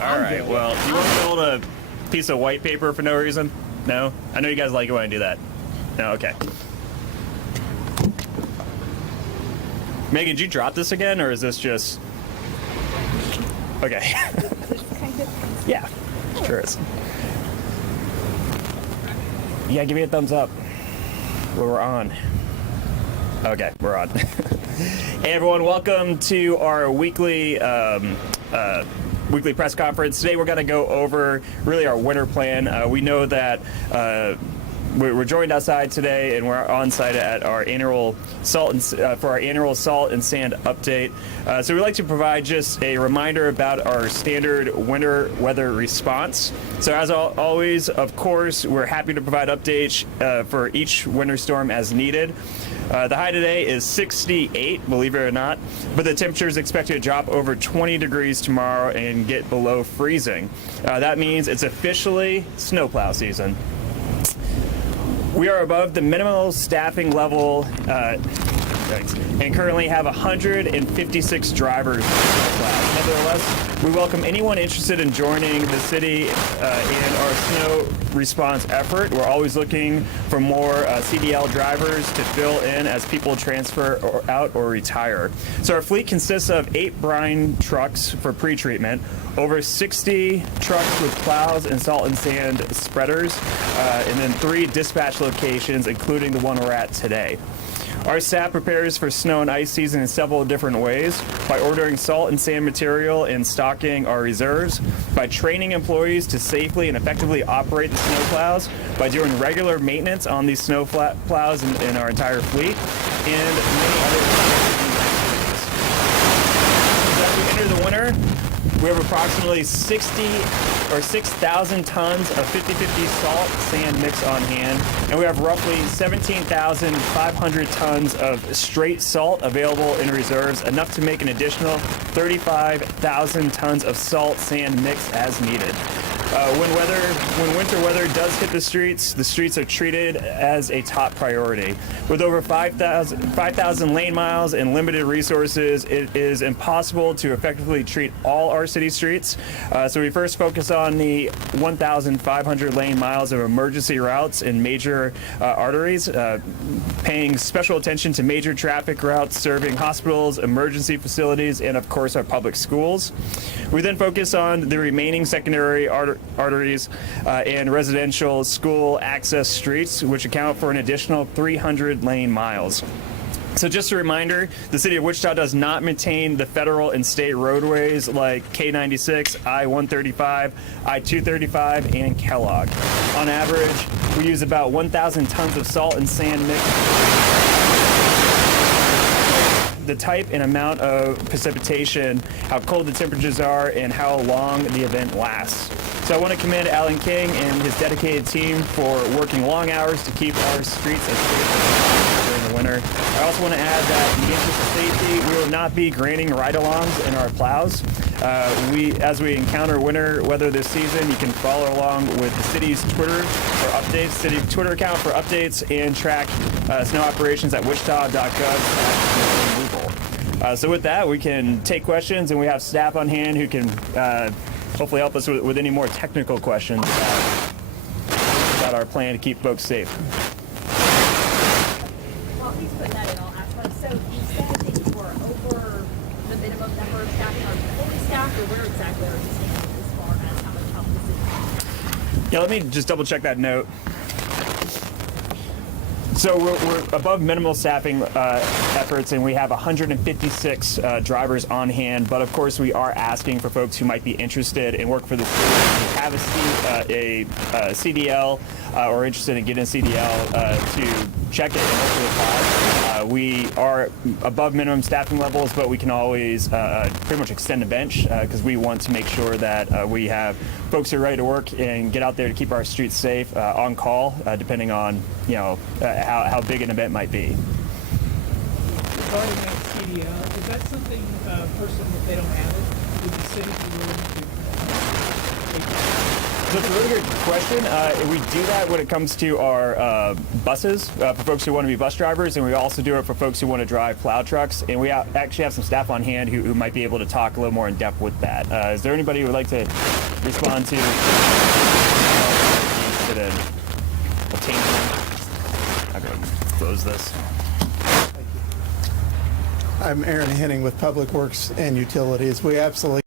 All right, well, do you want to hold a piece of white paper for no reason? No? I know you guys like it when I do that. No, okay. Megan, did you drop this again, or is this just... Okay. Yeah, sure is. Yeah, give me a thumbs up. We're on. Okay, we're on. Hey everyone, welcome to our weekly press conference. Today we're going to go over really our winter plan. We know that we're joined outside today, and we're on site at our annual salt and for our annual salt and sand update. So we'd like to provide just a reminder about our standard winter weather response. So as always, of course, we're happy to provide updates for each winter storm as needed. The high today is 68, believe it or not, but the temperature is expected to drop over 20 degrees tomorrow and get below freezing. That means it's officially snowplow season. We are above the minimal staffing level and currently have 156 drivers. Nevertheless, we welcome anyone interested in joining the city in our snow response effort. We're always looking for more CDL drivers to fill in as people transfer out or retire. So our fleet consists of 8 brine trucks for pre-treatment, over 60 trucks with plows and salt and sand spreaders, and then 3 dispatch locations, including the one we're at today. Our staff prepares for snow and ice season in several different ways: by ordering salt and sand material and stocking our reserves, by training employees to safely and effectively operate the snow plows, by doing regular maintenance on these snow plows in our entire fleet, and many other activities. As we enter the winter, we have approximately 6,000 tons of 50/50 salt sand mix on hand, and we have roughly 17,500 tons of straight salt available in reserves, enough to make an additional 35,000 tons of salt sand mix as needed. When winter weather does hit the streets are treated as a top priority. With over 5,000 lane miles and limited resources, it is impossible to effectively treat all our city streets. So we first focus on the 1,500 lane miles of emergency routes and major arteries, paying special attention to major traffic routes serving hospitals, emergency facilities, and of course our public schools. We then focus on the remaining secondary arteries and residential school access streets, which account for an additional 300 lane miles. So just a reminder, the city of Wichita does not maintain the federal and state roadways like K96, I-135, I-235, and Kellogg. On average, we use about 1,000 tons of salt and sand mix. The type and amount of precipitation, how cold the temperatures are, and how long the event lasts. So I want to commend Alan King and his dedicated team for working long hours to keep our streets as safe as possible during the winter. I also want to add that in the interest of safety, we will not be granting ride-alongs in our plows. As we encounter winter weather this season, you can follow along with the city's Twitter for updates, city Twitter account for updates, and track snow operations at wichita.gov/Whipple. So with that, we can take questions, and we have staff on hand who can hopefully help us with any more technical questions about our plan to keep folks safe. While he's putting that in, I'll ask one. So you said that you were over the minimum number of staffing. Are you fully staffed, or where exactly are you standing as far as how much help this is? Yeah, let me just double check that note. So we're above minimal staffing efforts, and we have 156 drivers on hand. But of course, we are asking for folks who might be interested in work for the city, who have a CDL or interested in getting a CDL to check it and hopefully apply. We are above minimum staffing levels, but we can always pretty much extend the bench because we want to make sure that we have folks who are ready to work and get out there to keep our streets safe on call, depending on how big an event might be. Regarding that CDL, is that something person if they don't have it, would the city be willing to take that? That's a really good question. We do that when it comes to our buses for folks who want to be bus drivers, and we also do it for folks who want to drive plow trucks. And we actually have some staff on hand who might be able to talk a little more in depth with that. Is there anybody who would like to respond to obtain? I'll go ahead and close this. I'm Aaron Henning with Public Works and Utilities. We absolutely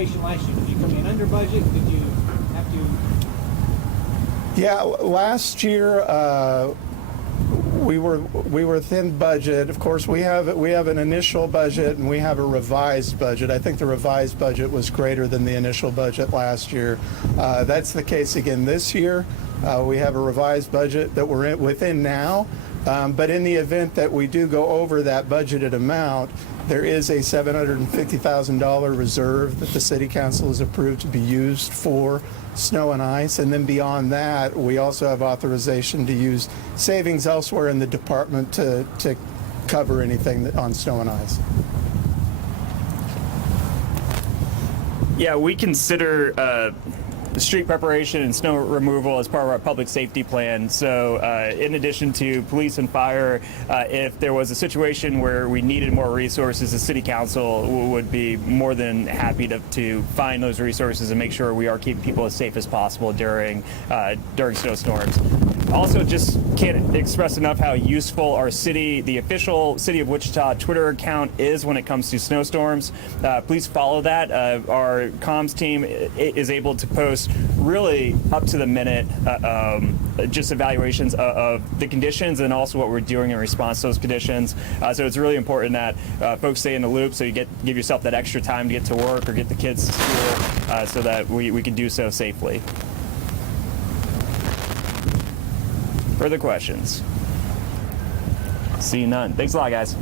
situation last year? Did you come in under budget? Did you have to? Yeah, last year we were thin budget. Of course, we have an initial budget and we have a revised budget. I think the revised budget was greater than the initial budget last year. That's the case again this year. We have a revised budget that we're within now. But in the event that we do go over that budgeted amount, there is a $750,000 reserve that the City Council has approved to be used for snow and ice. And then beyond that, we also have authorization to use savings elsewhere in the department to cover anything on snow and ice. Yeah, we consider street preparation and snow removal as part of our public safety plan. So in addition to police and fire, if there was a situation where we needed more resources, the city council would be more than happy to find those resources and make sure we are keeping people as safe as possible during snowstorms. Also, just can't express enough how useful our city, the official City of Wichita Twitter account is when it comes to snowstorms. Please follow that. Our comms team is able to post really up to the minute just evaluations of the conditions and also what we're doing in response to those conditions. So it's really important that folks stay in the loop so you give yourself that extra time to get to work or get the kids to school so that we can do so safely. Further questions? See none. Thanks a lot, guys.